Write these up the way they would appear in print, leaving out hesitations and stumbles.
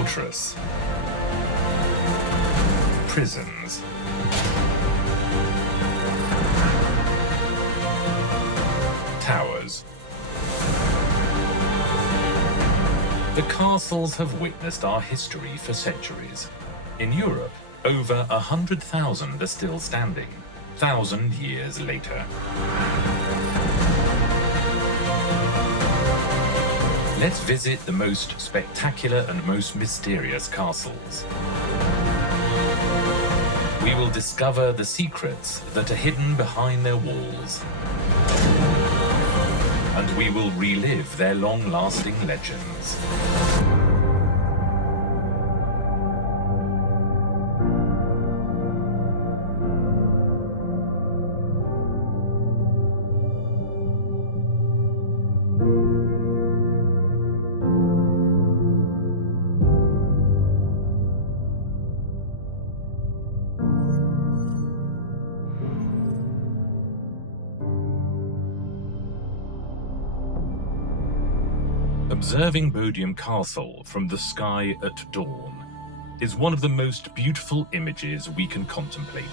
Fortress. Prisons. Towers. The castles have witnessed our history for centuries. In Europe, over 100,000 are still standing, 1,000 years later. Let's visit the most spectacular and most mysterious castles. We will discover the secrets that are hidden behind their walls. And we will relive their long-lasting legends. Observing Bodiam Castle from the sky at dawn is one of the most beautiful images we can contemplate.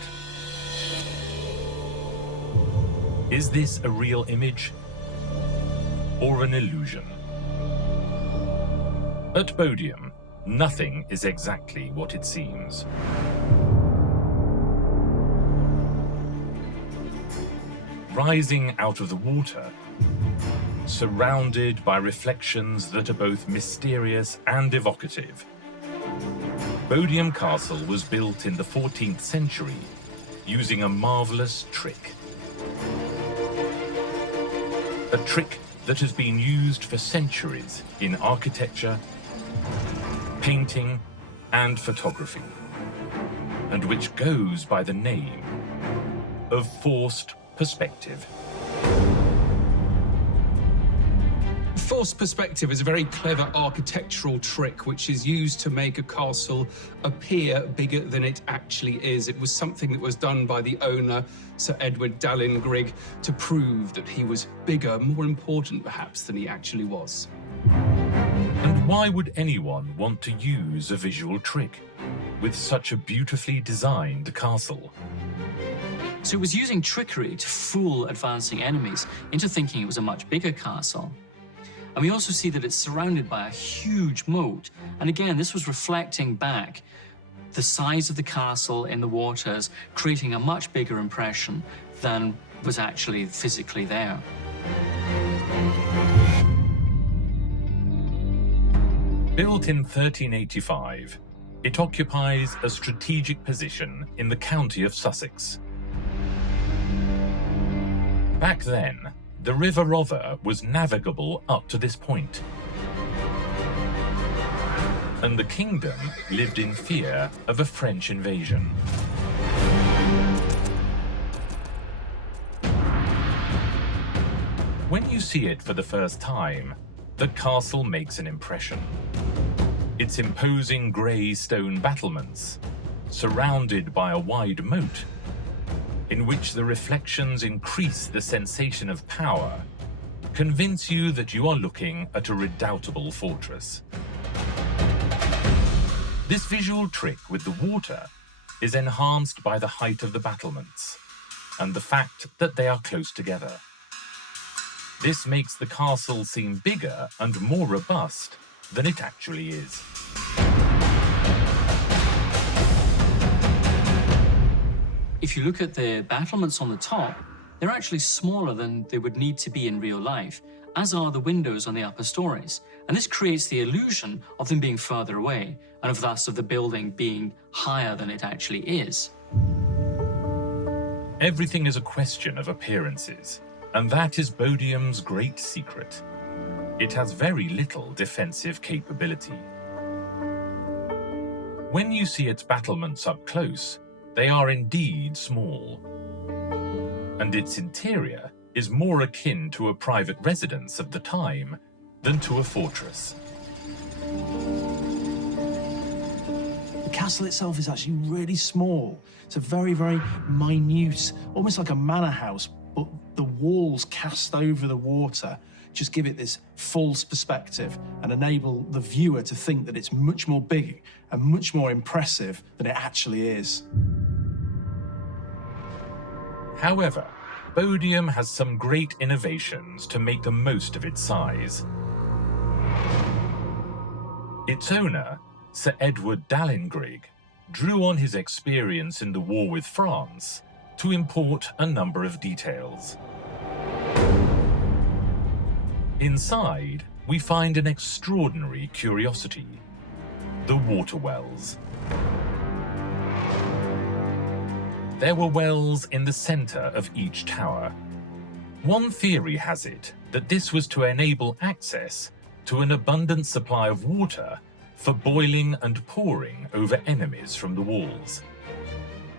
Is this a real image or an illusion? At Bodiam, nothing is exactly what it seems. Rising out of the water, surrounded by reflections that are both mysterious and evocative, Bodiam Castle was built in the 14th century using a marvelous trick. A trick that has been used for centuries in architecture, painting, and photography, and which goes by the name of forced perspective. Forced perspective is a very clever architectural trick which is used to make a castle appear bigger than it actually is. It was something that was done by the owner, Sir Edward Dallin Grigg, to prove that he was bigger, more important perhaps, than he actually was. And why would anyone want to use a visual trick with such a beautifully designed castle? So it was using trickery to fool advancing enemies into thinking it was a much bigger castle. And we also see that it's surrounded by a huge moat. And again, this was reflecting back the size of the castle in the waters, creating a much bigger impression than was actually physically there. Built in 1385, it occupies a strategic position in the county of Sussex. Back then, the River Rother was navigable up to this point, and the kingdom lived in fear of a French invasion. When you see it for the first time, the castle makes an impression. Its imposing grey stone battlements, surrounded by a wide moat, in which the reflections increase the sensation of power, convince you that you are looking at a redoubtable fortress. This visual trick with the water is enhanced by the height of the battlements and the fact that they are close together. This makes the castle seem bigger and more robust than it actually is. If you look at the battlements on the top, they're actually smaller than they would need to be in real life, as are the windows on the upper stories. And this creates the illusion of them being further away, and thus of the building being higher than it actually is. Everything is a question of appearances, and that is Bodiam's great secret. It has very little defensive capability. When you see its battlements up close, they are indeed small, and its interior is more akin to a private residence of the time than to a fortress. The castle itself is actually really small. It's a very, very minute, almost like a manor house, but the walls cast over the water just give it this false perspective and enable the viewer to think that it's much more big and much more impressive than it actually is. However, Bodiam has some great innovations to make the most of its size. Its owner, Sir Edward Dalingrig, drew on his experience in the war with France to import a number of details. Inside, we find an extraordinary curiosity: the water wells. There were wells in the centre of each tower. One theory has it that this was to enable access to an abundant supply of water for boiling and pouring over enemies from the walls,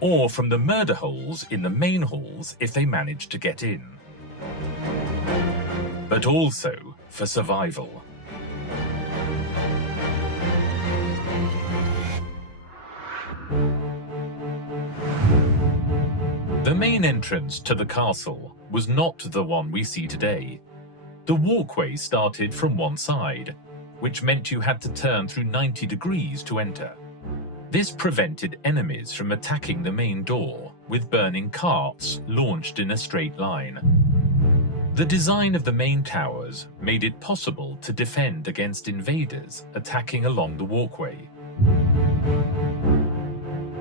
or from the murder holes in the main halls if they managed to get in, but also for survival. The main entrance to the castle was not the one we see today. The walkway started from one side, which meant you had to turn through 90 degrees to enter. This prevented enemies from attacking the main door with burning carts launched in a straight line. The design of the main towers made it possible to defend against invaders attacking along the walkway.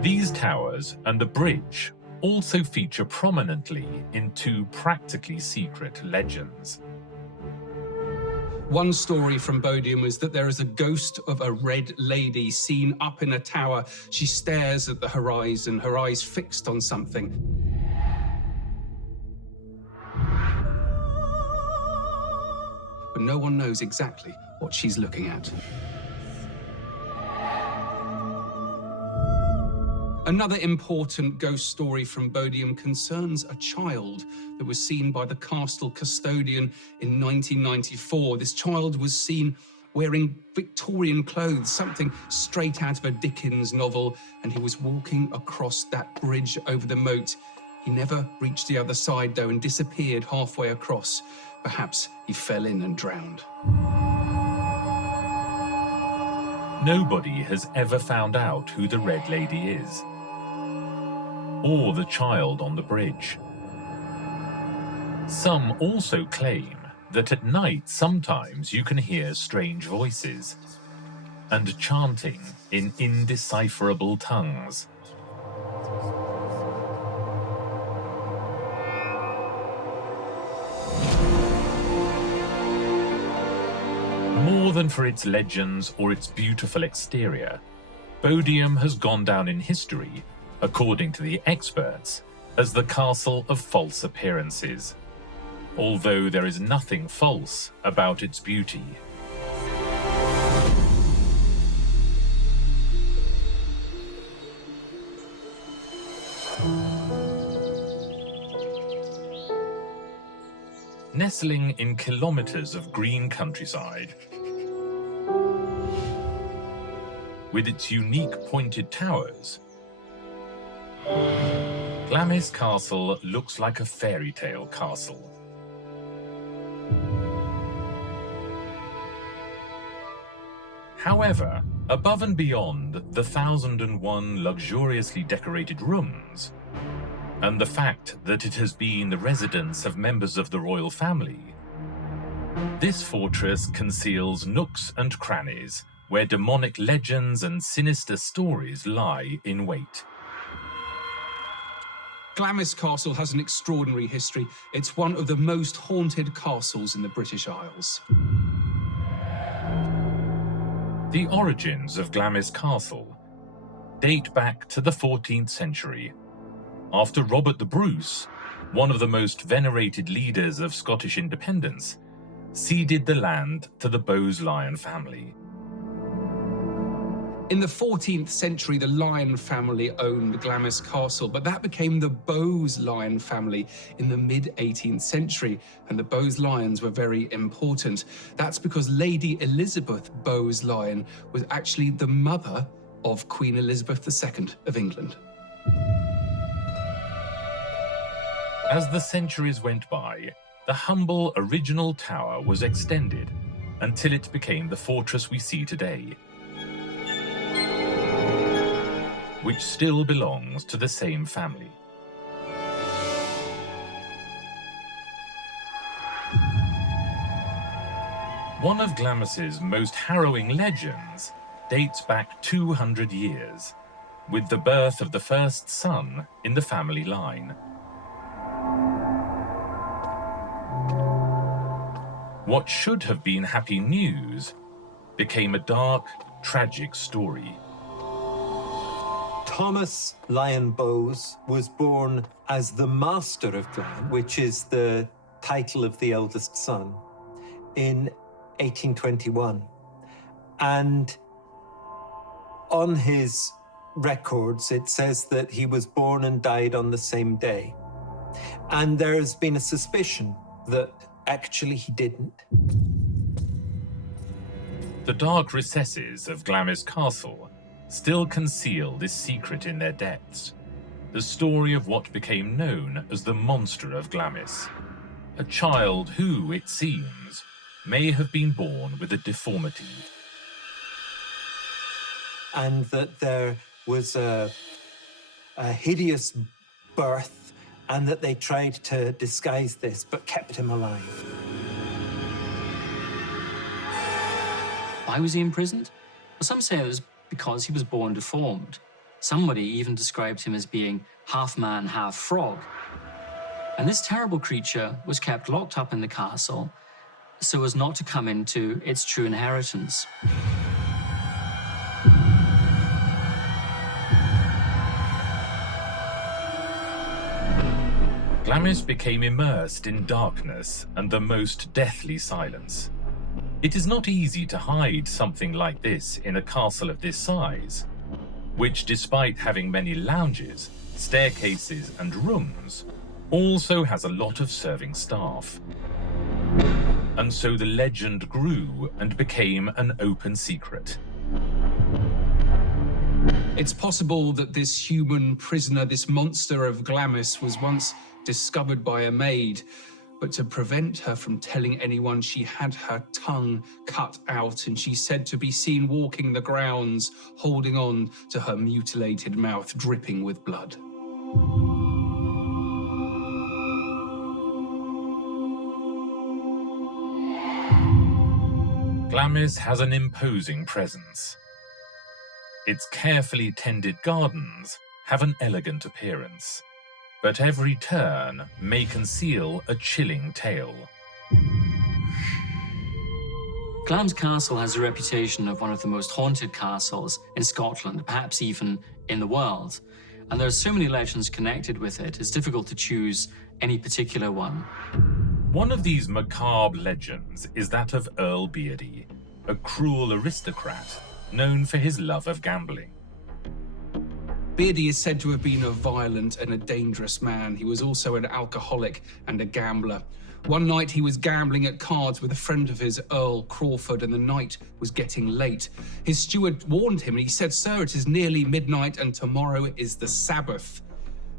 These towers and the bridge also feature prominently in two practically secret legends. One story from Bodiam is that there is a ghost of a red lady seen up in a tower. She stares at the horizon, her eyes fixed on something. But no one knows exactly what she's looking at. Another important ghost story from Bodiam concerns a child that was seen by the castle custodian in 1994. This child was seen wearing Victorian clothes, something straight out of a Dickens novel, and he was walking across that bridge over the moat. He never reached the other side, though, and disappeared halfway across. Perhaps he fell in and drowned. Nobody has ever found out who the Red Lady is, or the child on the bridge. Some also claim that at night sometimes you can hear strange voices and chanting in indecipherable tongues. More than for its legends or its beautiful exterior, Bodiam has gone down in history, according to the experts, as the castle of false appearances, although there is nothing false about its beauty. Nestling in kilometers of green countryside, with its unique pointed towers, Glamis Castle looks like a fairy tale castle. However, above and beyond the 1,001 luxuriously decorated rooms, and the fact that it has been the residence of members of the royal family, this fortress conceals nooks and crannies where demonic legends and sinister stories lie in wait. Glamis Castle has an extraordinary history. It's one of the most haunted castles in the British Isles. The origins of Glamis Castle date back to the 14th century, after Robert the Bruce, one of the most venerated leaders of Scottish independence, ceded the land to the Bowes-Lyon family. In the 14th century, the Lyon family owned Glamis Castle, but that became the Bowes-Lyon family in the mid-18th century, and the Bowes-Lyons were very important. That's because Lady Elizabeth Bowes-Lyon was actually the mother of Queen Elizabeth II of England. As the centuries went by, the humble original tower was extended until it became the fortress we see today, which still belongs to the same family. One of Glamis's most harrowing legends dates back 200 years, with the birth of the first son in the family line. What should have been happy news became a dark, tragic story. Thomas Lyon Bowes was born as the Master of Glam, which is the title of the eldest son, in 1821. And on his records, it says that he was born and died on the same day. And there has been a suspicion that actually he didn't. The dark recesses of Glamis Castle still conceal this secret in their depths, the story of what became known as the Monster of Glamis, a child who, it seems, may have been born with a deformity. And that there was a hideous birth, and that they tried to disguise this, but kept him alive. Why was he imprisoned? Well, some say it was because he was born deformed. Somebody even described him as being half man, half frog. And this terrible creature was kept locked up in the castle so as not to come into its true inheritance. Glamis became immersed in darkness and the most deathly silence. It is not easy to hide something like this in a castle of this size, which, despite having many lounges, staircases and rooms, also has a lot of serving staff. And so the legend grew and became an open secret. It's possible that this human prisoner, this monster of Glamis, was once discovered by a maid, but to prevent her from telling anyone, she had her tongue cut out, and she's said to be seen walking the grounds, holding on to her mutilated mouth, dripping with blood. Glamis has an imposing presence. Its carefully tended gardens have an elegant appearance, but every turn may conceal a chilling tale. Glamis Castle has a reputation of one of the most haunted castles in Scotland, perhaps even in the world. And there are so many legends connected with it, it's difficult to choose any particular one. One of these macabre legends is that of Earl Beardy, a cruel aristocrat known for his love of gambling. Beardy is said to have been a violent and a dangerous man. He was also an alcoholic and a gambler. One night he was gambling at cards with a friend of his, Earl Crawford, and the night was getting late. His steward warned him, and he said, "Sir, it is nearly midnight and tomorrow is the Sabbath."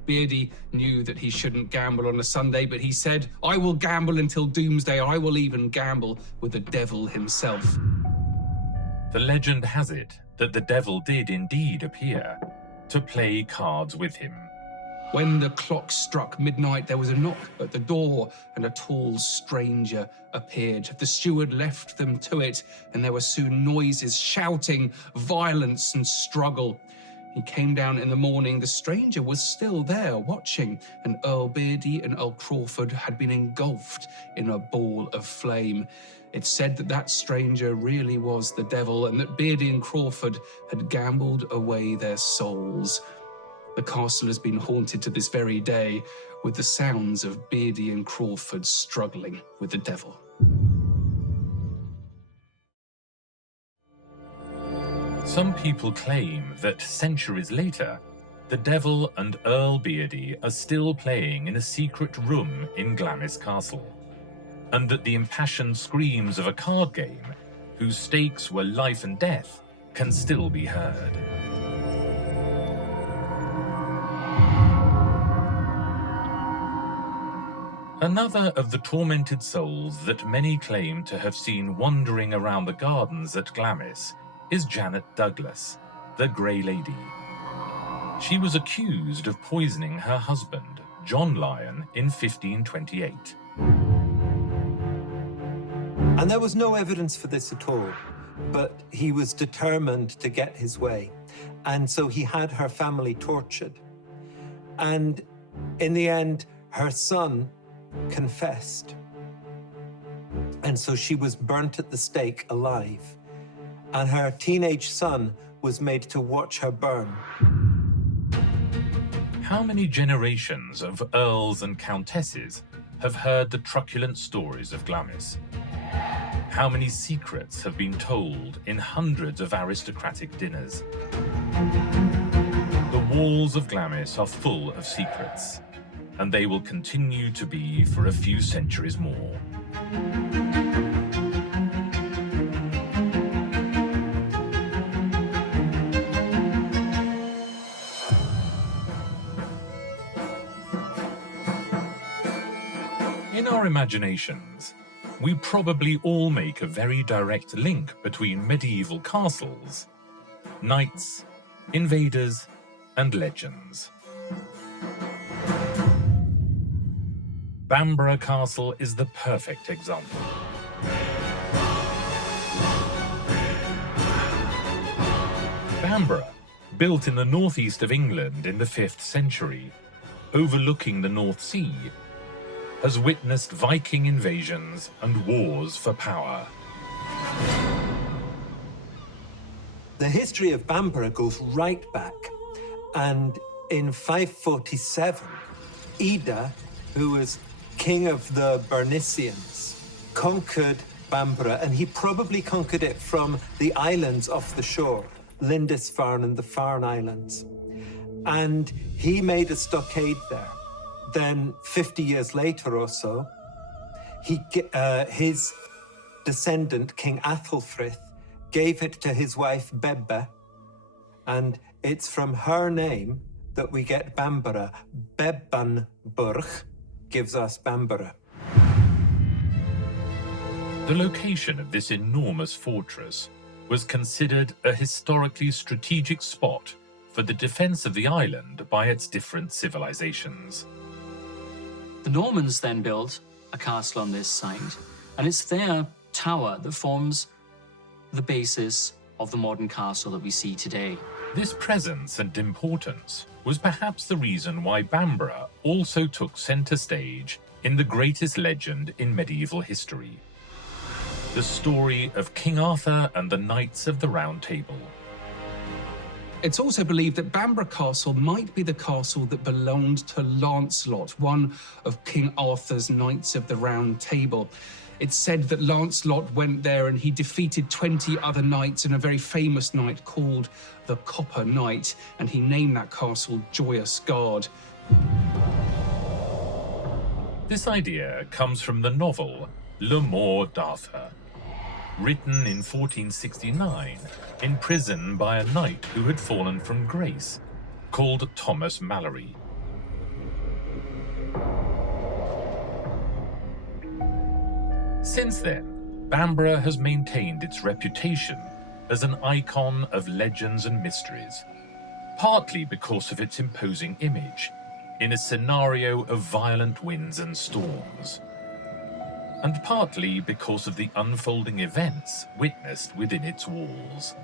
Beardy knew that he shouldn't gamble on a Sunday, but he said, "I will gamble until doomsday. I will even gamble with the devil himself." The legend has it that the devil did indeed appear to play cards with him. When the clock struck midnight, there was a knock at the door, and a tall stranger appeared. The steward left them to it, and there were soon noises, shouting, violence, and struggle. He came down in the morning. The stranger was still there, watching, and Earl Beardy and Earl Crawford had been engulfed in a ball of flame. It's said that that stranger really was the devil, and that Beardy and Crawford had gambled away their souls. The castle has been haunted to this very day, with the sounds of Beardy and Crawford struggling with the devil. Some people claim that centuries later, the devil and Earl Beardy are still playing in a secret room in Glamis Castle, and that the impassioned screams of a card game, whose stakes were life and death, can still be heard. Another of the tormented souls that many claim to have seen wandering around the gardens at Glamis is Janet Douglas, the Grey Lady. She was accused of poisoning her husband, John Lyon, in 1528. And there was no evidence for this at all, but he was determined to get his way. And so he had her family tortured. And in the end, her son confessed. And so she was burnt at the stake alive. And her teenage son was made to watch her burn. How many generations of earls and countesses have heard the truculent stories of Glamis? How many secrets have been told in hundreds of aristocratic dinners? The walls of Glamis are full of secrets, and they will continue to be for a few centuries more. In our imaginations, we probably all make a very direct link between medieval castles, knights, invaders, and legends. Bamburgh Castle is the perfect example. Bamburgh, built in the northeast of England in the 5th century, overlooking the North Sea, has witnessed Viking invasions and wars for power. The history of Bamburgh goes right back, and in 547, Ida, who was king of the Bernicians, conquered Bamburgh, and he probably conquered it from the islands off the shore, Lindisfarne and the Farne Islands. And he made a stockade there. Then 50 years later or so, his descendant, King Athelfrith, gave it to his wife Bebbe, and it's from her name that we get Bamburgh. Bebbanburg gives us Bamburgh. The location of this enormous fortress was considered a historically strategic spot for the defense of the island by its different civilizations. The Normans then built a castle on this site, and it's their tower that forms the basis of the modern castle that we see today. This presence and importance was perhaps the reason why Bamburgh also took center stage in the greatest legend in medieval history, the story of King Arthur and the Knights of the Round Table. It's also believed that Bamburgh Castle might be the castle that belonged to Lancelot, one of King Arthur's Knights of the Round Table. It's said that Lancelot went there and he defeated 20 other knights in a very famous knight called the Copper Knight, and he named that castle Joyous Guard. This idea comes from the novel Le Morte d'Arthur, written in 1469 in prison by a knight who had fallen from grace, called Thomas Malory. Since then, Bamburgh has maintained its reputation as an icon of legends and mysteries, partly because of its imposing image in a scenario of violent winds and storms, and partly because of the unfolding events witnessed within its walls.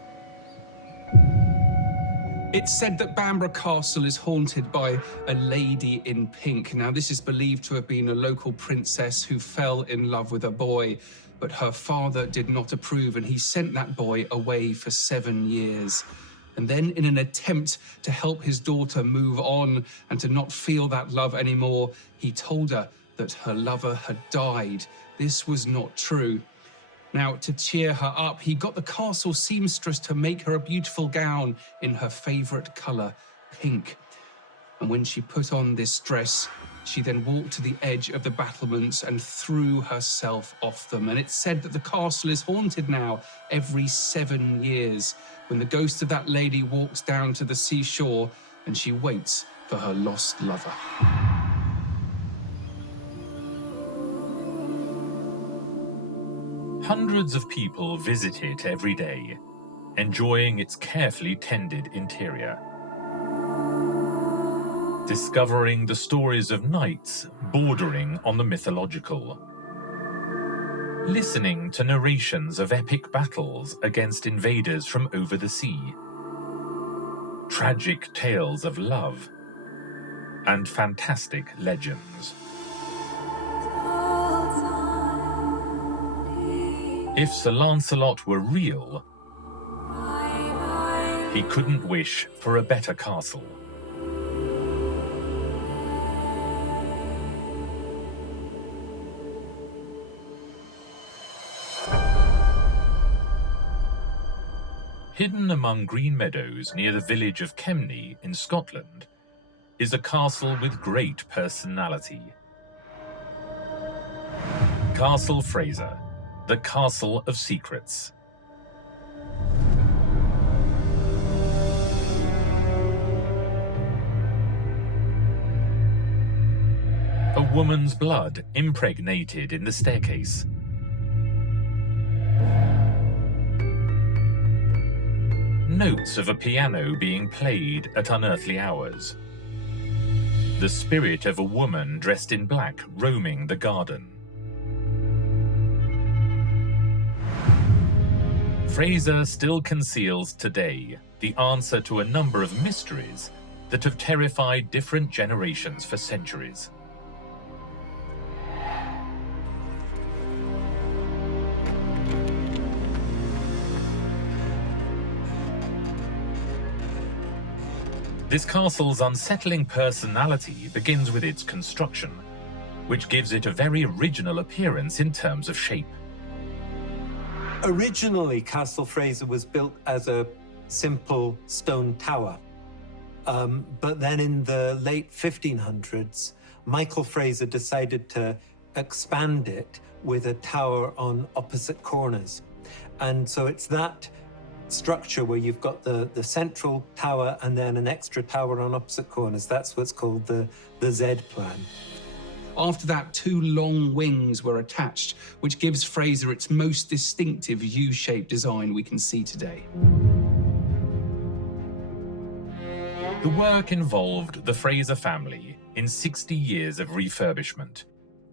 It's said that Bamburgh Castle is haunted by a lady in pink. Now, this is believed to have been a local princess who fell in love with a boy, but her father did not approve, and he sent that boy away for 7 years. And then, in an attempt to help his daughter move on and to not feel that love anymore, he told her that her lover had died. This was not true. Now, to cheer her up, he got the castle seamstress to make her a beautiful gown in her favorite color, pink. And when she put on this dress, she then walked to the edge of the battlements and threw herself off them. And it's said that the castle is haunted now every 7 years, when the ghost of that lady walks down to the seashore and she waits for her lost lover. Hundreds of people visit it every day, enjoying its carefully tended interior. Discovering the stories of knights bordering on the mythological. Listening to narrations of epic battles against invaders from over the sea. Tragic tales of love. And fantastic legends. If Sir Lancelot were real, he couldn't wish for a better castle. Hidden among green meadows near the village of Kemney in Scotland is a castle with great personality. Castle Fraser, the Castle of Secrets. A woman's blood impregnated in the staircase. Notes of a piano being played at unearthly hours. The spirit of a woman dressed in black roaming the garden. Fraser still conceals today the answer to a number of mysteries that have terrified different generations for centuries. This castle's unsettling personality begins with its construction, which gives it a very original appearance in terms of shape. Originally, Castle Fraser was built as a simple stone tower. But then in the late 1500s, Michael Fraser decided to expand it with a tower on opposite corners. And so it's that structure where you've got the central tower and then an extra tower on opposite corners. That's what's called the Z plan. After that, 2 long wings were attached, which gives Fraser its most distinctive U-shaped design we can see today. The work involved the Fraser family in 60 years of refurbishment,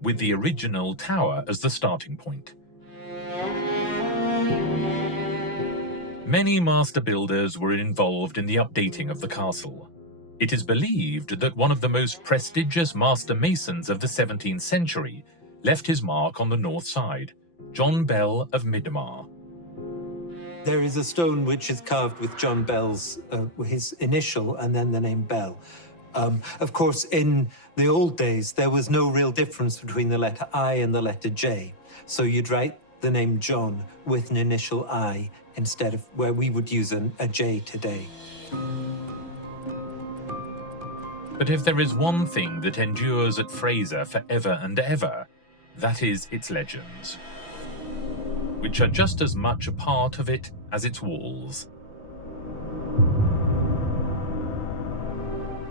with the original tower as the starting point. Many master builders were involved in the updating of the castle. It is believed that one of the most prestigious master masons of the 17th century left his mark on the north side, John Bell of Midmar. There is a stone which is carved with John Bell's, his initial and then the name Bell. Of course, in the old days, there was no real difference between the letter I and the letter J. So you'd write the name John with an initial I instead of where we would use a J today. But if there is one thing that endures at Fraser forever and ever, that is its legends, which are just as much a part of it as its walls.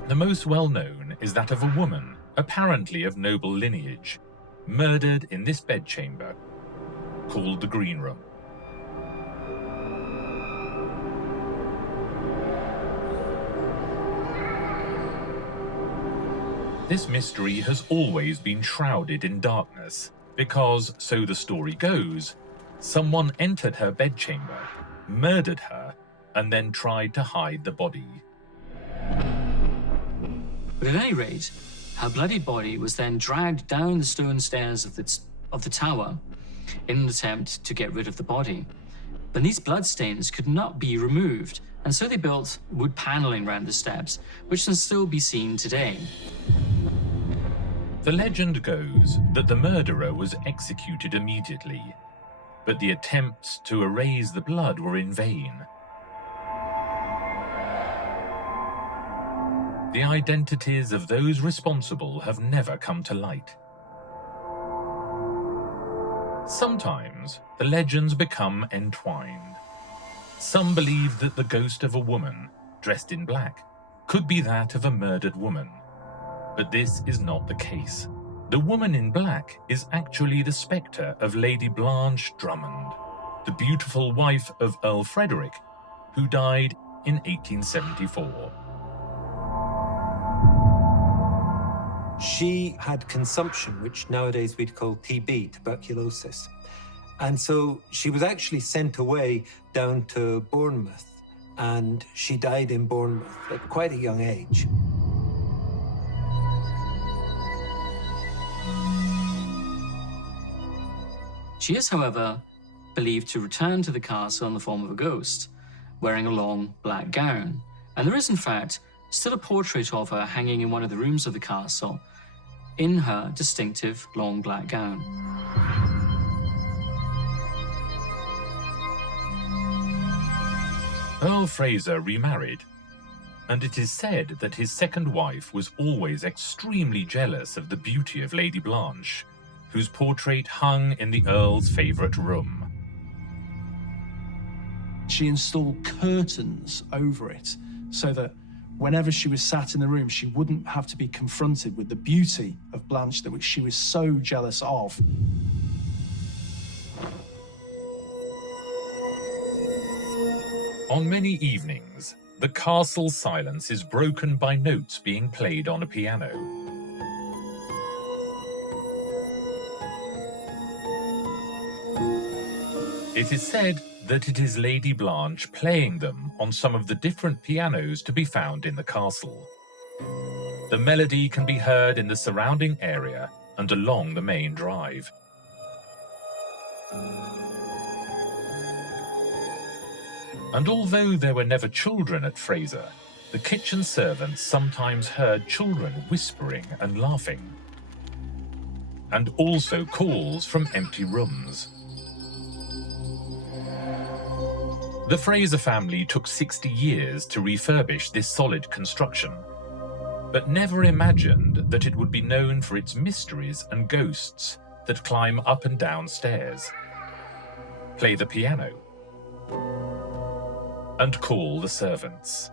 The most well-known is that of a woman, apparently of noble lineage, murdered in this bedchamber, called the Green Room. This mystery has always been shrouded in darkness, because, so the story goes, someone entered her bedchamber, murdered her, and then tried to hide the body. But at any rate, her bloody body was then dragged down the stone stairs of the tower in an attempt to get rid of the body. But these bloodstains could not be removed, and so they built wood paneling around the steps, which can still be seen today. The legend goes that the murderer was executed immediately, but the attempts to erase the blood were in vain. The identities of those responsible have never come to light. Sometimes the legends become entwined. Some believe that the ghost of a woman, dressed in black, could be that of a murdered woman. But this is not the case. The woman in black is actually the spectre of Lady Blanche Drummond, the beautiful wife of Earl Frederick, who died in 1874. She had consumption, which nowadays we'd call TB, tuberculosis. And so she was actually sent away down to Bournemouth, and she died in Bournemouth at quite a young age. She is, however, believed to return to the castle in the form of a ghost, wearing a long black gown. And there is, in fact, still a portrait of her hanging in one of the rooms of the castle, in her distinctive long black gown. Earl Fraser remarried, and it is said that his second wife was always extremely jealous of the beauty of Lady Blanche, whose portrait hung in the Earl's favourite room. She installed curtains over it so that whenever she was sat in the room, she wouldn't have to be confronted with the beauty of Blanche, which she was so jealous of. On many evenings, the castle's silence is broken by notes being played on a piano. It is said that it is Lady Blanche playing them on some of the different pianos to be found in the castle. The melody can be heard in the surrounding area and along the main drive. And although there were never children at Fraser, the kitchen servants sometimes heard children whispering and laughing, and also calls from empty rooms. The Fraser family took 60 years to refurbish this solid construction, but never imagined that it would be known for its mysteries and ghosts that climb up and down stairs, play the piano, and call the servants.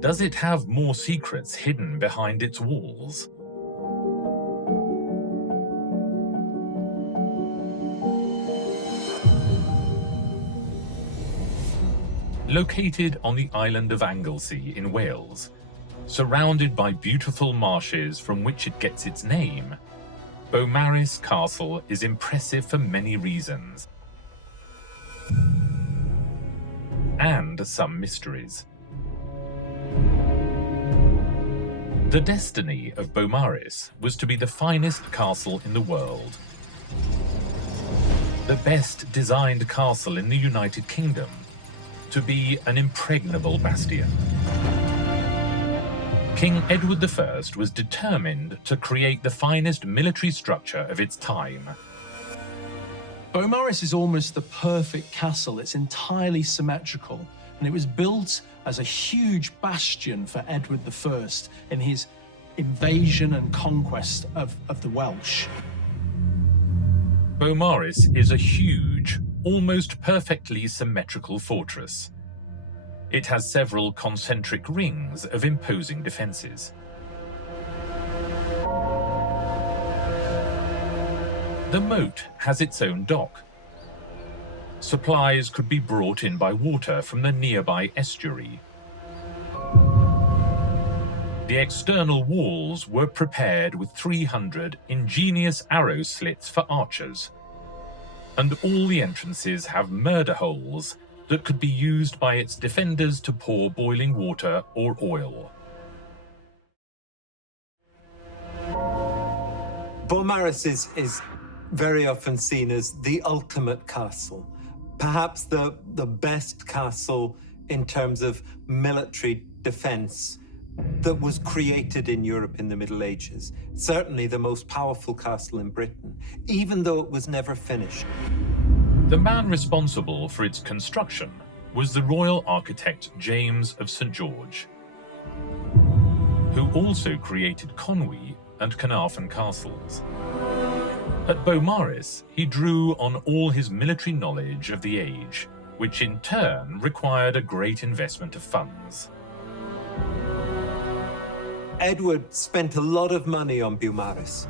Does it have more secrets hidden behind its walls? Located on the island of Anglesey in Wales, surrounded by beautiful marshes from which it gets its name, Beaumaris Castle is impressive for many reasons, and some mysteries. The destiny of Beaumaris was to be the finest castle in the world, the best designed castle in the United Kingdom, to be an impregnable bastion. King Edward I was determined to create the finest military structure of its time. Beaumaris is almost the perfect castle. It's entirely symmetrical, and it was built as a huge bastion for Edward I in his invasion and conquest of the Welsh. Beaumaris is a huge, almost perfectly symmetrical fortress. It has several concentric rings of imposing defences. The moat has its own dock. Supplies could be brought in by water from the nearby estuary. The external walls were prepared with 300 ingenious arrow slits for archers, and all the entrances have murder holes that could be used by its defenders to pour boiling water or oil. Beaumaris is very often seen as the ultimate castle, perhaps the best castle in terms of military defense that was created in Europe in the Middle Ages. Certainly the most powerful castle in Britain, even though it was never finished. The man responsible for its construction was the royal architect James of St. George, who also created Conwy and Caerphilly castles. At Beaumaris, he drew on all his military knowledge of the age, which in turn required a great investment of funds. Edward spent a lot of money on Beaumaris,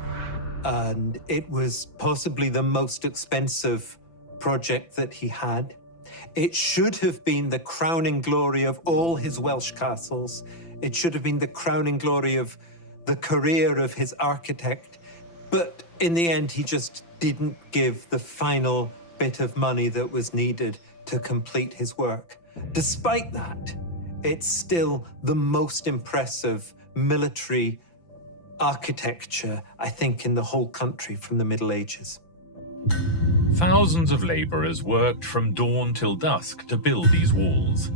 and it was possibly the most expensive project that he had. It should have been the crowning glory of all his Welsh castles. It should have been the crowning glory of the career of his architect. But in the end, he just didn't give the final bit of money that was needed to complete his work. Despite that, it's still the most impressive military architecture, I think, in the whole country from the Middle Ages. Thousands of labourers worked from dawn till dusk to build these walls.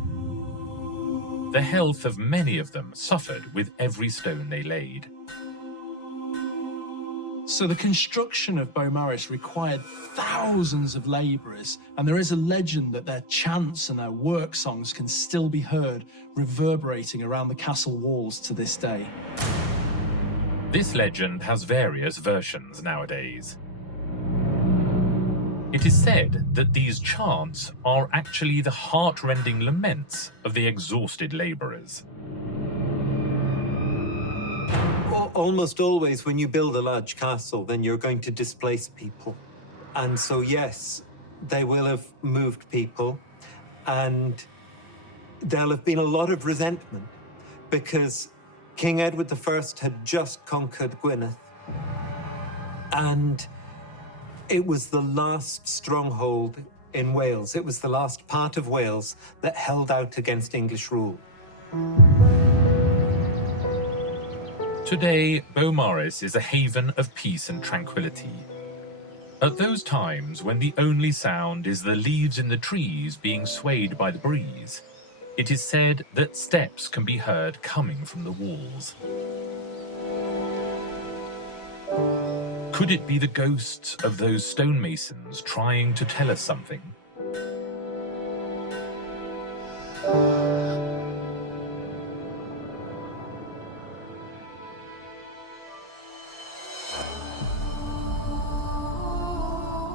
The health of many of them suffered with every stone they laid. So the construction of Beaumaris required thousands of labourers, and there is a legend that their chants and their work songs can still be heard reverberating around the castle walls to this day. This legend has various versions nowadays. It is said that these chants are actually the heart-rending laments of the exhausted labourers. Almost always when you build a large castle, then you're going to displace people. And so, yes, they will have moved people, and there'll have been a lot of resentment because King Edward I had just conquered Gwynedd, and it was the last stronghold in Wales. It was the last part of Wales that held out against English rule. Today, Beaumaris is a haven of peace and tranquility. At those times when the only sound is the leaves in the trees being swayed by the breeze, it is said that steps can be heard coming from the walls. Could it be the ghosts of those stonemasons trying to tell us something?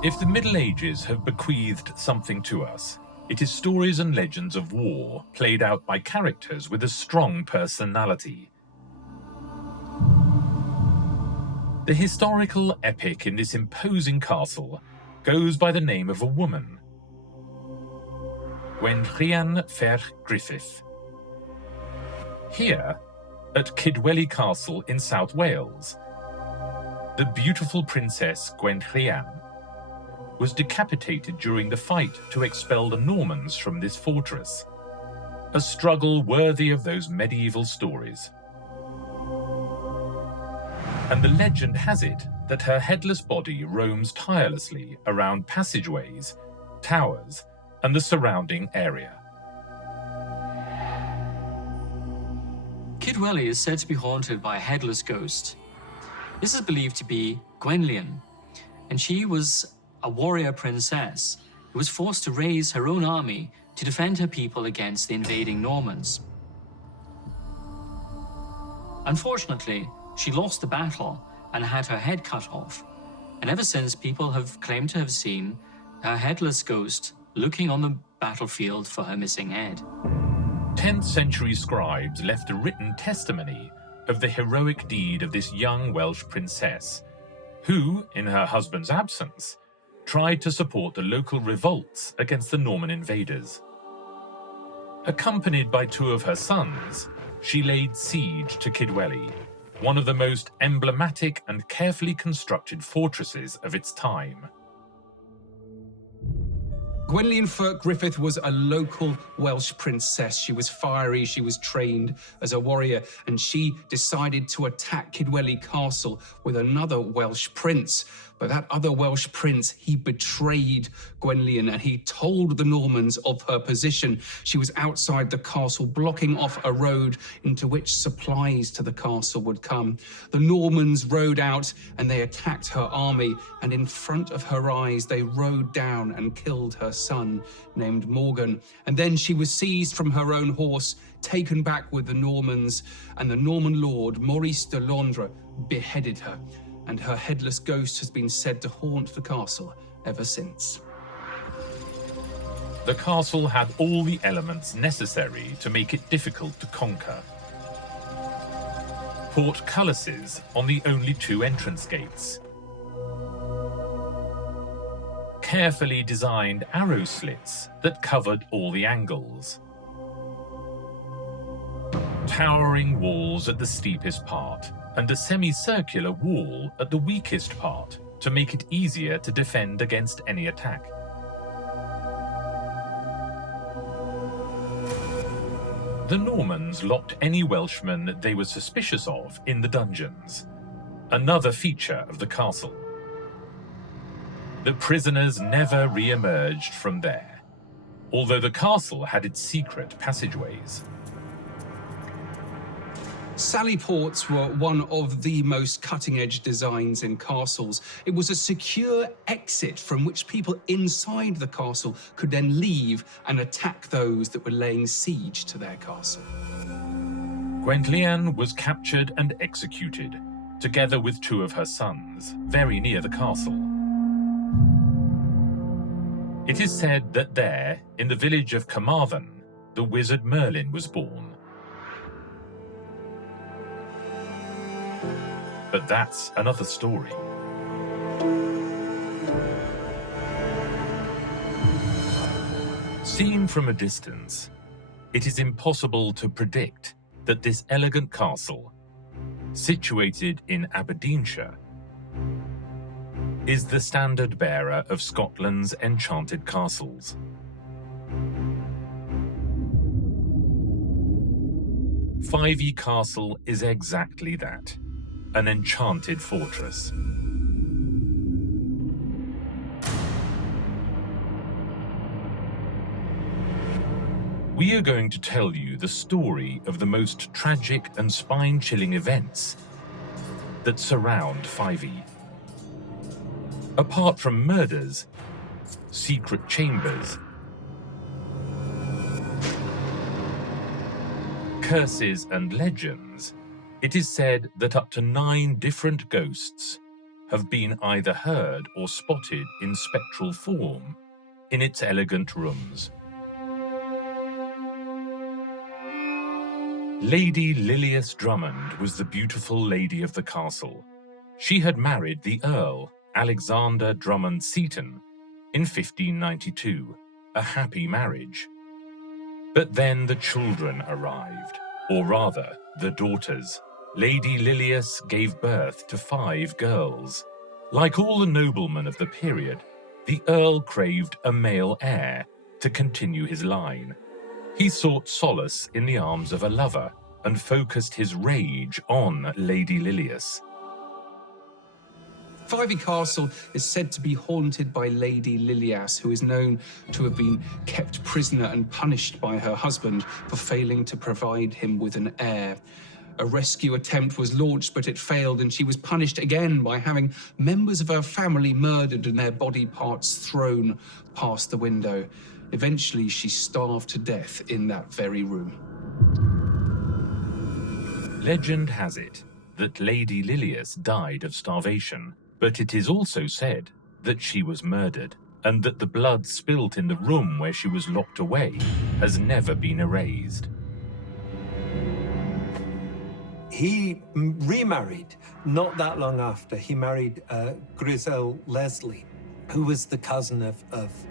If the Middle Ages have bequeathed something to us, it is stories and legends of war played out by characters with a strong personality. The historical epic in this imposing castle goes by the name of a woman, Gwenllian Ferch Griffith. Here, at Kidwelly Castle in South Wales, the beautiful Princess Gwenllian was decapitated during the fight to expel the Normans from this fortress, a struggle worthy of those medieval stories. And the legend has it that her headless body roams tirelessly around passageways, towers, and the surrounding area. Kidwelly is said to be haunted by a headless ghost. This is believed to be Gwenllian, and she was a warrior princess who was forced to raise her own army to defend her people against the invading Normans. Unfortunately, she lost the battle and had her head cut off, and ever since people have claimed to have seen her headless ghost looking on the battlefield for her missing head. 10th century scribes left a written testimony of the heroic deed of this young Welsh princess, who, in her husband's absence, tried to support the local revolts against the Norman invaders. Accompanied by 2 of her sons, she laid siege to Kidwelly, one of the most emblematic and carefully constructed fortresses of its time. Gwenllian Ferch Griffith was a local Welsh princess. She was fiery, she was trained as a warrior, and she decided to attack Kidwelly Castle with another Welsh prince. But that other Welsh prince, he betrayed Gwenllian, and he told the Normans of her position. She was outside the castle, blocking off a road into which supplies to the castle would come. The Normans rode out and they attacked her army, and in front of her eyes they rode down and killed her son, named Morgan. And then she was seized from her own horse, taken back with the Normans, and the Norman lord, Maurice de Londres, beheaded her. And her headless ghost has been said to haunt the castle ever since. The castle had all the elements necessary to make it difficult to conquer. portcullises on the only 2 entrance gates, carefully designed arrow slits that covered all the angles, towering walls at the steepest part, and a semicircular wall at the weakest part to make it easier to defend against any attack. The Normans locked any Welshmen they were suspicious of in the dungeons, another feature of the castle. The prisoners never re-emerged from there, although the castle had its secret passageways. Sally ports were one of the most cutting-edge designs in castles. It was a secure exit from which people inside the castle could then leave and attack those that were laying siege to their castle. Gwenllian was captured and executed, together with 2 of her sons, very near the castle. It is said that there, in the village of Carmarthen, the wizard Merlin was born. But that's another story. Seen from a distance, it is impossible to predict that this elegant castle, situated in Aberdeenshire, is the standard bearer of Scotland's enchanted castles. Fyvie Castle is exactly that, an enchanted fortress. We are going to tell you the story of the most tragic and spine-chilling events that surround Fyvie. Apart from murders, secret chambers, curses and legends, it is said that up to 9 different ghosts have been either heard or spotted in spectral form in its elegant rooms. Lady Lilias Drummond was the beautiful lady of the castle. She had married the Earl, Alexander Drummond Seton, in 1592, a happy marriage. But then the children arrived, or rather, the daughters. Lady Lilias gave birth to 5 girls. Like all the noblemen of the period, the Earl craved a male heir to continue his line. He sought solace in the arms of a lover and focused his rage on Lady Lilias. Fyvie Castle is said to be haunted by Lady Lilias, who is known to have been kept prisoner and punished by her husband for failing to provide him with an heir. A rescue attempt was launched, but it failed, and she was punished again by having members of her family murdered and their body parts thrown past the window. Eventually, she starved to death in that very room. Legend has it that Lady Lilias died of starvation, but it is also said that she was murdered, and that the blood spilt in the room where she was locked away has never been erased. He remarried not that long after. He married Grisel Leslie, who was the cousin of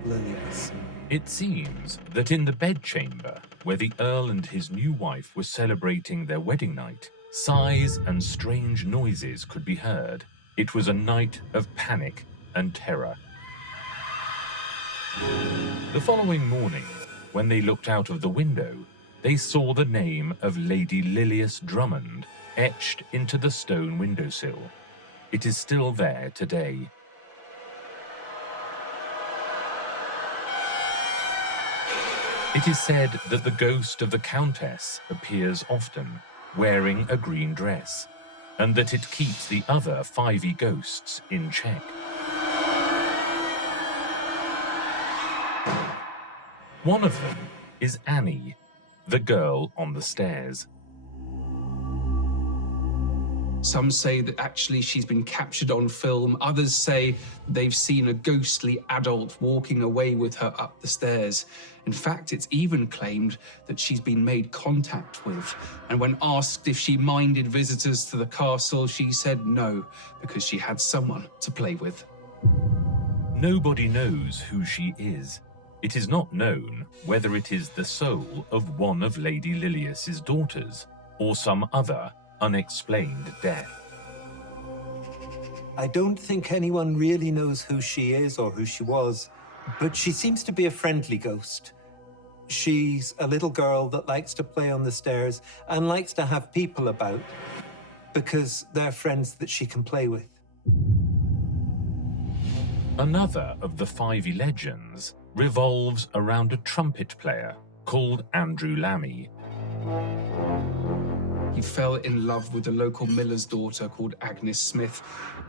Lilias. It seems that in the bedchamber, where the Earl and his new wife were celebrating their wedding night, sighs and strange noises could be heard. It was a night of panic and terror. The following morning, when they looked out of the window, they saw the name of Lady Lilias Drummond etched into the stone windowsill. It is still there today. It is said that the ghost of the Countess appears often, wearing a green dress, and that it keeps the other Fyvie ghosts in check. One of them is Annie, the girl on the stairs. Some say that actually she's been captured on film. Others say they've seen a ghostly adult walking away with her up the stairs. In fact, it's even claimed that she's been made contact with. And when asked if she minded visitors to the castle, she said no, because she had someone to play with. Nobody knows who she is. It is not known whether it is the soul of one of Lady Lilius's daughters or some other unexplained death. I don't think anyone really knows who she is or who she was, but she seems to be a friendly ghost. She's a little girl that likes to play on the stairs and likes to have people about because they're friends that she can play with. Another of the Fyvie legends revolves around a trumpet player called Andrew Lamy. He fell in love with the local miller's daughter called Agnes Smith,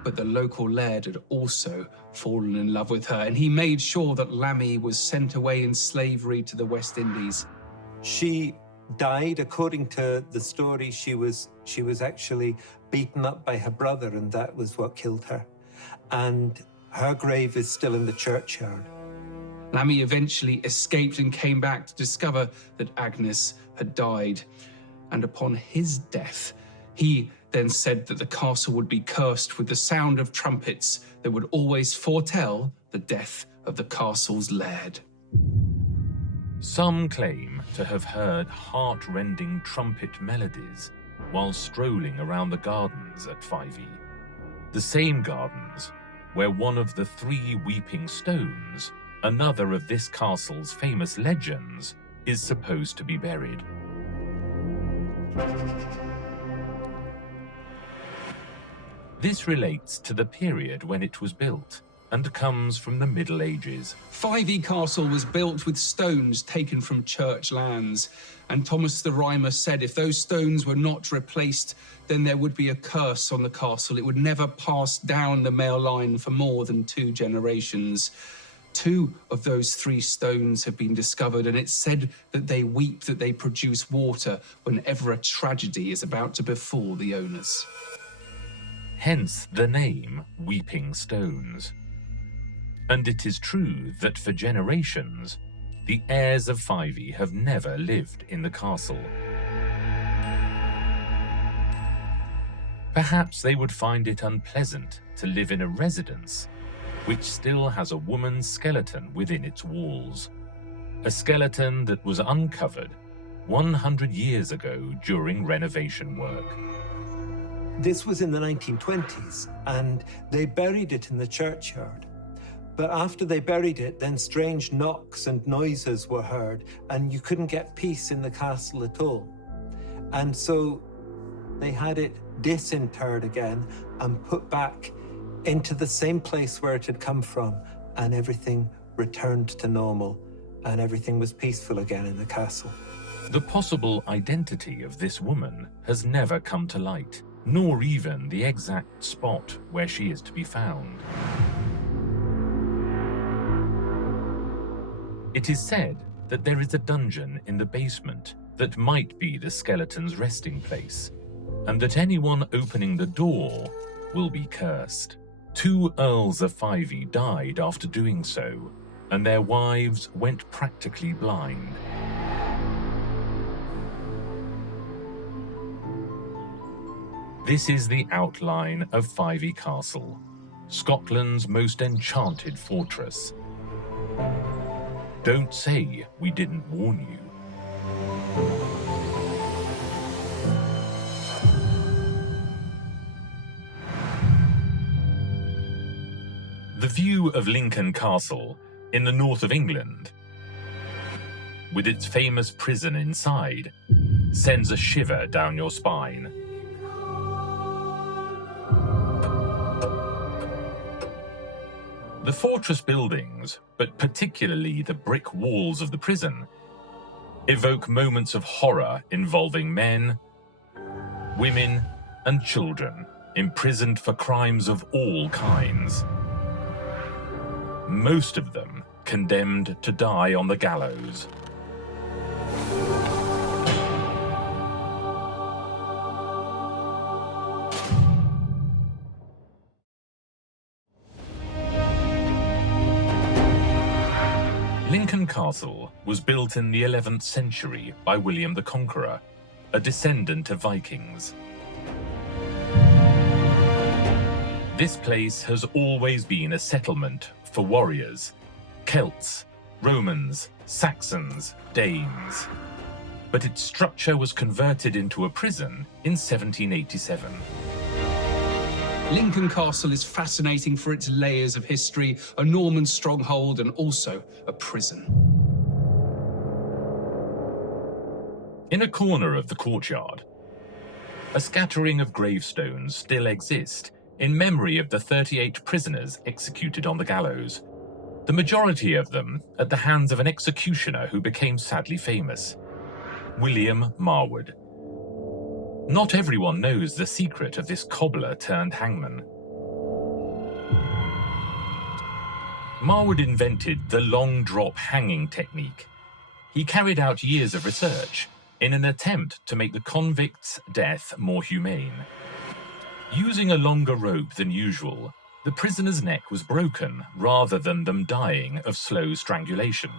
but the local laird had also fallen in love with her, and he made sure that Lamy was sent away in slavery to the West Indies. She died, according to the story, she was actually beaten up by her brother, and that was what killed her. And her grave is still in the churchyard. Lamy eventually escaped and came back to discover that Agnes had died. And upon his death, he then said that the castle would be cursed with the sound of trumpets that would always foretell the death of the castle's laird. Some claim to have heard heart-rending trumpet melodies while strolling around the gardens at Fyvie. The same gardens where one of the 3 weeping stones, another of this castle's famous legends, is supposed to be buried. This relates to the period when it was built and comes from the Middle Ages. Fyvie Castle was built with stones taken from church lands, and Thomas the Rhymer said if those stones were not replaced, then there would be a curse on the castle. It would never pass down the male line for more than 2 generations. 2 of those 3 stones have been discovered, and it's said that they weep, that they produce water whenever a tragedy is about to befall the owners. Hence the name Weeping Stones. And it is true that for generations, the heirs of Fyvie have never lived in the castle. Perhaps they would find it unpleasant to live in a residence which still has a woman's skeleton within its walls. A skeleton that was uncovered 100 years ago during renovation work. This was in the 1920s, and they buried it in the churchyard. But after they buried it, then strange knocks and noises were heard, and you couldn't get peace in the castle at all. And so they had it disinterred again and put back into the same place where it had come from, and everything returned to normal, and everything was peaceful again in the castle. The possible identity of this woman has never come to light, nor even the exact spot where she is to be found. It is said that there is a dungeon in the basement that might be the skeleton's resting place, and that anyone opening the door will be cursed. 2 Earls of Fyvie died after doing so, and their wives went practically blind. This is the outline of Fyvie Castle, Scotland's most enchanted fortress. Don't say we didn't warn you. The view of Lincoln Castle in the north of England, with its famous prison inside, sends a shiver down your spine. The fortress buildings, but particularly the brick walls of the prison, evoke moments of horror involving men, women, and children imprisoned for crimes of all kinds. Most of them condemned to die on the gallows. Castle was built in the 11th century by William the Conqueror, a descendant of Vikings. This place has always been a settlement for warriors, Celts, Romans, Saxons, Danes. But its structure was converted into a prison in 1787. Lincoln Castle is fascinating for its layers of history, a Norman stronghold and also a prison. In a corner of the courtyard, a scattering of gravestones still exist in memory of the 38 prisoners executed on the gallows, the majority of them at the hands of an executioner who became sadly famous, William Marwood. Not everyone knows the secret of this cobbler turned hangman. Marwood invented the long drop hanging technique. He carried out years of research in an attempt to make the convict's death more humane. Using a longer rope than usual, the prisoner's neck was broken rather than them dying of slow strangulation.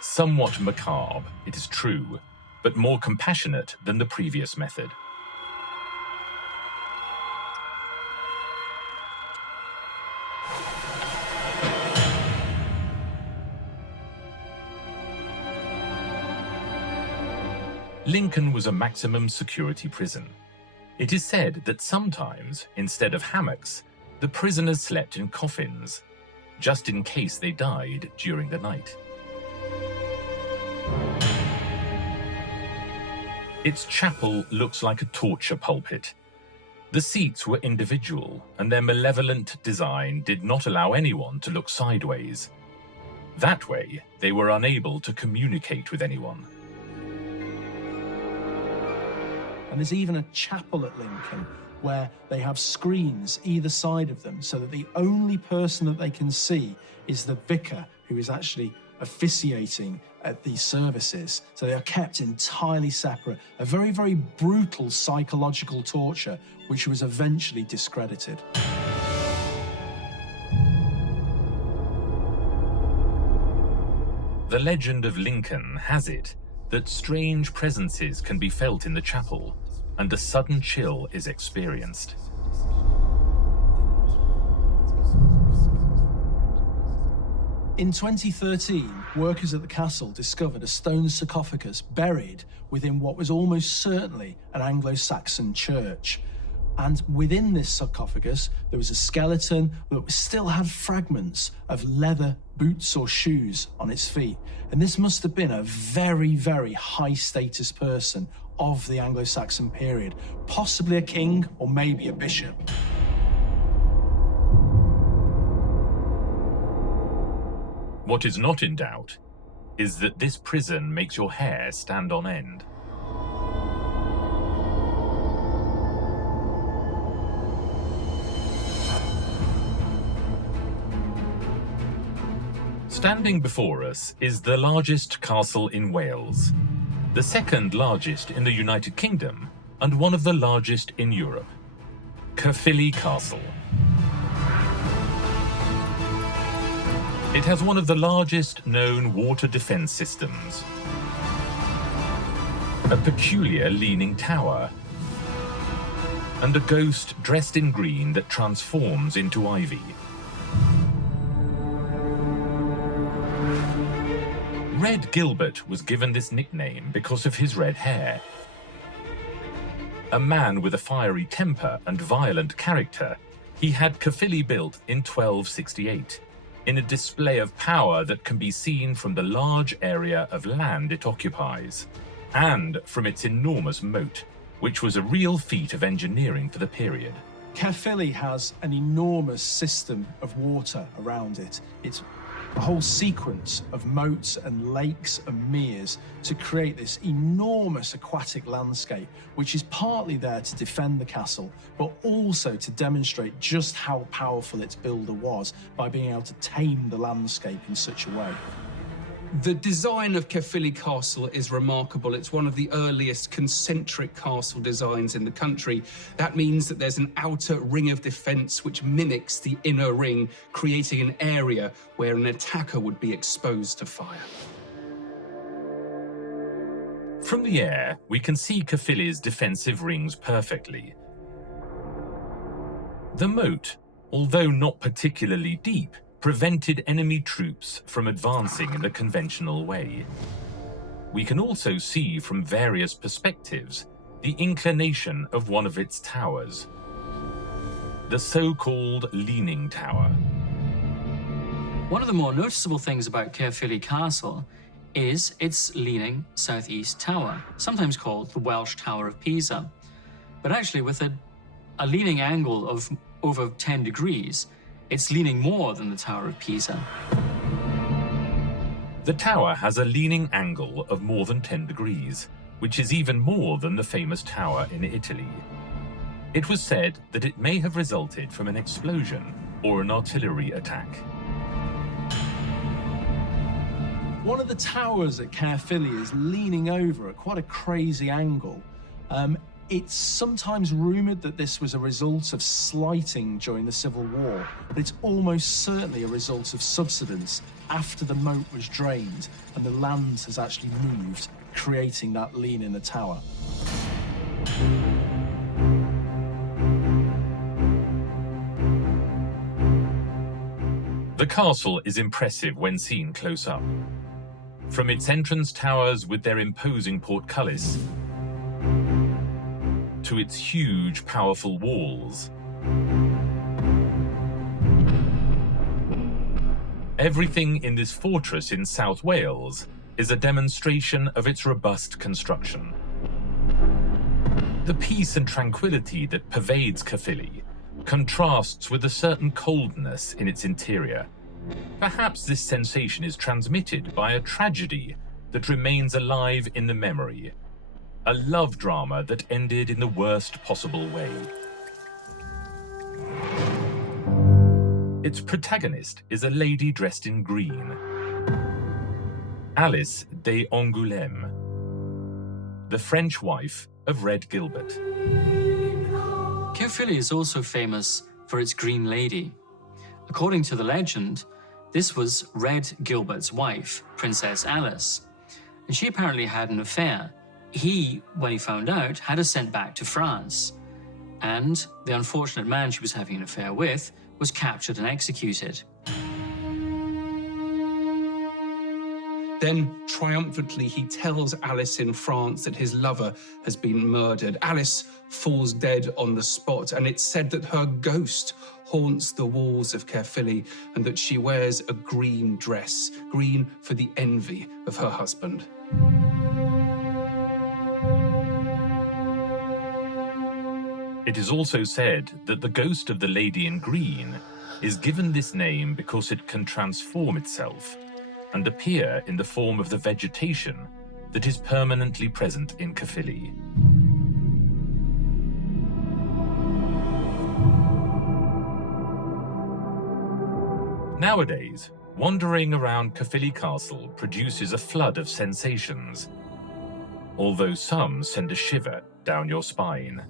Somewhat macabre, it is true, but more compassionate than the previous method. Lincoln was a maximum security prison. It is said that sometimes, instead of hammocks, the prisoners slept in coffins, just in case they died during the night. Its chapel looks like a torture pulpit. The seats were individual, and their malevolent design did not allow anyone to look sideways. That way, they were unable to communicate with anyone. And there's even a chapel at Lincoln where they have screens either side of them so that the only person that they can see is the vicar who is actually officiating at these services. So they are kept entirely separate. A very, very brutal psychological torture, which was eventually discredited. The legend of Lincoln has it that strange presences can be felt in the chapel, and a sudden chill is experienced. In 2013, workers at the castle discovered a stone sarcophagus buried within what was almost certainly an Anglo-Saxon church. And within this sarcophagus, there was a skeleton that still had fragments of leather boots or shoes on its feet. And this must have been a very, very high-status person of the Anglo-Saxon period, possibly a king or maybe a bishop. What is not in doubt is that this prison makes your hair stand on end. Standing before us is the largest castle in Wales, the second largest in the United Kingdom, and one of the largest in Europe, Caerphilly Castle. It has one of the largest known water defense systems, a peculiar leaning tower, and a ghost dressed in green that transforms into ivy. Red Gilbert was given this nickname because of his red hair. A man with a fiery temper and violent character, he had Caerphilly built in 1268. In a display of power that can be seen from the large area of land it occupies, and from its enormous moat, which was a real feat of engineering for the period. Caerphilly has an enormous system of water around it. It's a whole sequence of moats and lakes and meres to create this enormous aquatic landscape, which is partly there to defend the castle, but also to demonstrate just how powerful its builder was by being able to tame the landscape in such a way. The design of Caerphilly Castle is remarkable. It's one of the earliest concentric castle designs in the country. That means that there's an outer ring of defense which mimics the inner ring, creating an area where an attacker would be exposed to fire. From the air, we can see Caerphilly's defensive rings perfectly. The moat, although not particularly deep, prevented enemy troops from advancing in the conventional way. We can also see from various perspectives the inclination of one of its towers, the so-called Leaning Tower. One of the more noticeable things about Caerphilly Castle is its leaning southeast tower, sometimes called the Welsh Tower of Pisa. But actually, with a leaning angle of over 10 degrees, it's leaning more than the Tower of Pisa. The tower has a leaning angle of more than 10 degrees, which is even more than the famous tower in Italy. It was said that it may have resulted from an explosion or an artillery attack. One of the towers at Caerphilly is leaning over at quite a crazy angle. It's sometimes rumoured that this was a result of slighting during the Civil War, but it's almost certainly a result of subsidence after the moat was drained and the land has actually moved, creating that lean in the tower. The castle is impressive when seen close up. From its entrance towers with their imposing portcullis, to its huge, powerful walls. Everything in this fortress in South Wales is a demonstration of its robust construction. The peace and tranquility that pervades Caerphilly contrasts with a certain coldness in its interior. Perhaps this sensation is transmitted by a tragedy that remains alive in the memory. A love drama that ended in the worst possible way. Its protagonist is a lady dressed in green, Alice de Angoulême, the French wife of Red Gilbert. Caerphilly is also famous for its Green Lady. According to the legend, this was Red Gilbert's wife, Princess Alice, and she apparently had an affair. He, when he found out, had her sent back to France, and the unfortunate man she was having an affair with was captured and executed. Then, triumphantly, he tells Alice in France that his lover has been murdered. Alice falls dead on the spot, and it's said that her ghost haunts the walls of Caerphilly and that she wears a green dress, green for the envy of her husband. It is also said that the ghost of the lady in green is given this name because it can transform itself and appear in the form of the vegetation that is permanently present in Caerphilly. Nowadays, wandering around Caerphilly Castle produces a flood of sensations, although some send a shiver down your spine.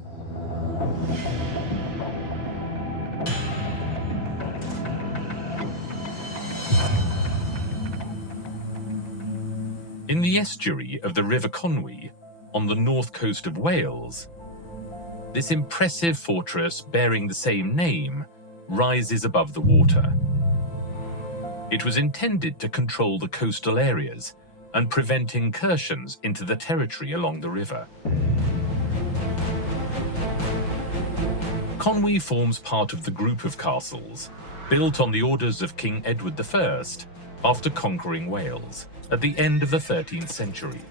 In the estuary of the River Conwy, on the north coast of Wales, this impressive fortress bearing the same name rises above the water. It was intended to control the coastal areas and prevent incursions into the territory along the river. Conwy forms part of the group of castles built on the orders of King Edward I after conquering Wales at the end of the 13th century,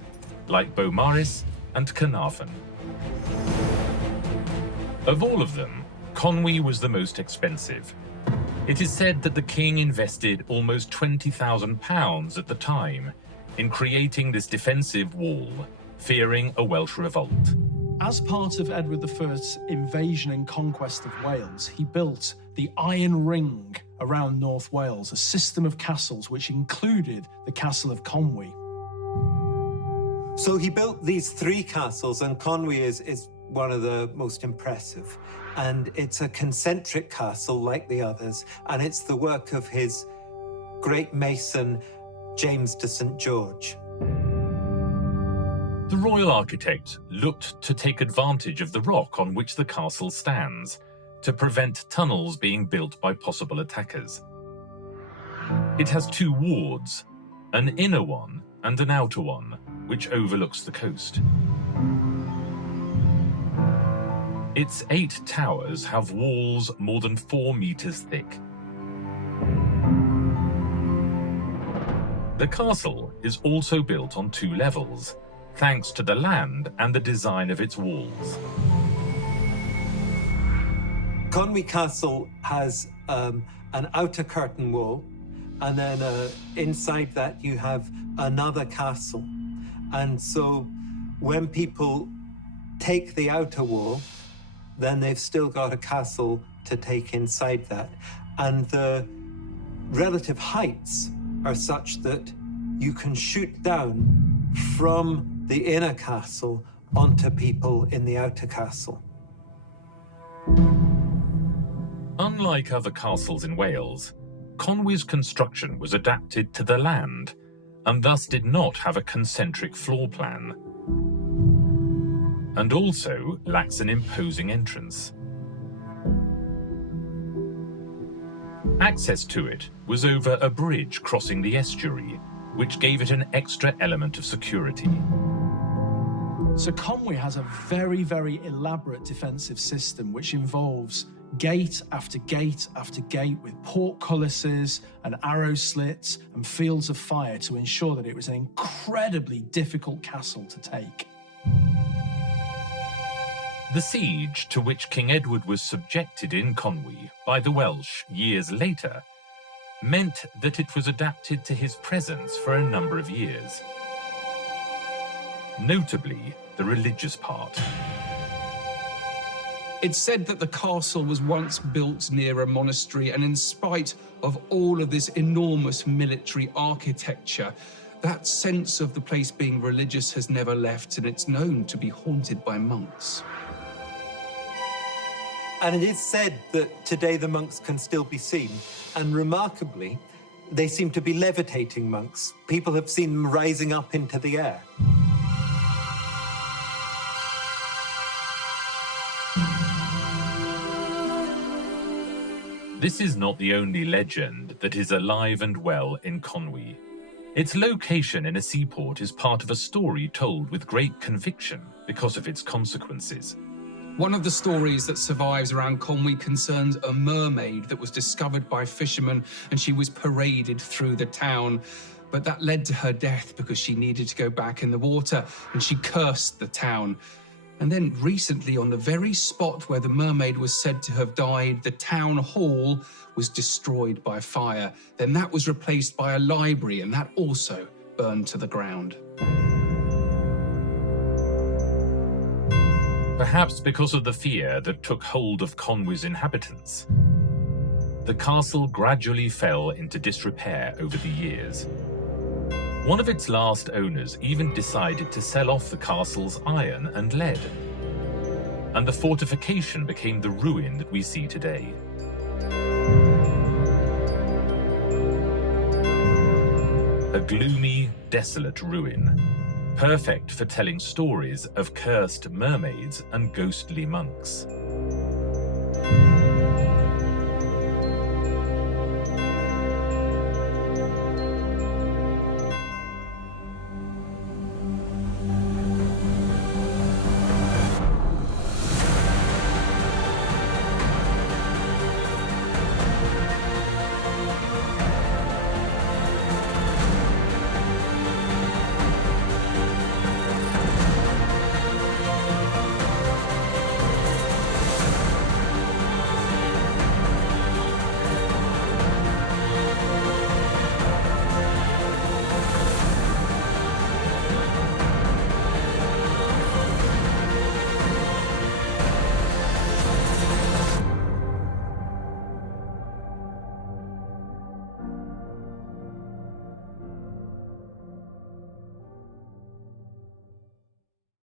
like Beaumaris and Caerphilly. Of all of them, Conwy was the most expensive. It is said that the king invested almost £20,000 at the time in creating this defensive wall, fearing a Welsh revolt. As part of Edward I's invasion and conquest of Wales, he built the Iron Ring around North Wales, a system of castles which included the Castle of Conwy. So he built these 3 castles, and Conwy is one of the most impressive. And it's a concentric castle like the others, and it's the work of his great mason, James de St. George. The royal architect looked to take advantage of the rock on which the castle stands to prevent tunnels being built by possible attackers. It has 2 wards, an inner one and an outer one, which overlooks the coast. Its 8 towers have walls more than 4 meters thick. The castle is also built on 2 levels, thanks to the land and the design of its walls. Conwy Castle has an outer curtain wall, and then inside that you have another castle. And so when people take the outer wall, then they've still got a castle to take inside that. And the relative heights are such that you can shoot down from the inner castle onto people in the outer castle. Unlike other castles in Wales, Conwy's construction was adapted to the land and thus did not have a concentric floor plan, and also lacks an imposing entrance. Access to it was over a bridge crossing the estuary, which gave it an extra element of security. So Conwy has a very, very elaborate defensive system which involves gate after gate after gate with portcullises and arrow slits and fields of fire to ensure that it was an incredibly difficult castle to take. The siege to which King Edward was subjected in Conwy by the Welsh years later meant that it was adapted to his presence for a number of years. Notably, the religious part. It's said that the castle was once built near a monastery, and in spite of all of this enormous military architecture, that sense of the place being religious has never left, and it's known to be haunted by monks. And it is said that today the monks can still be seen. And remarkably, they seem to be levitating monks. People have seen them rising up into the air. This is not the only legend that is alive and well in Conwy. Its location in a seaport is part of a story told with great conviction because of its consequences. One of the stories that survives around Conwy concerns a mermaid that was discovered by fishermen, and she was paraded through the town. But that led to her death because she needed to go back in the water, and she cursed the town. And then recently, on the very spot where the mermaid was said to have died, the town hall was destroyed by fire. Then that was replaced by a library, and that also burned to the ground. Perhaps because of the fear that took hold of Conwy's inhabitants, the castle gradually fell into disrepair over the years. One of its last owners even decided to sell off the castle's iron and lead, and the fortification became the ruin that we see today. A gloomy, desolate ruin, perfect for telling stories of cursed mermaids and ghostly monks.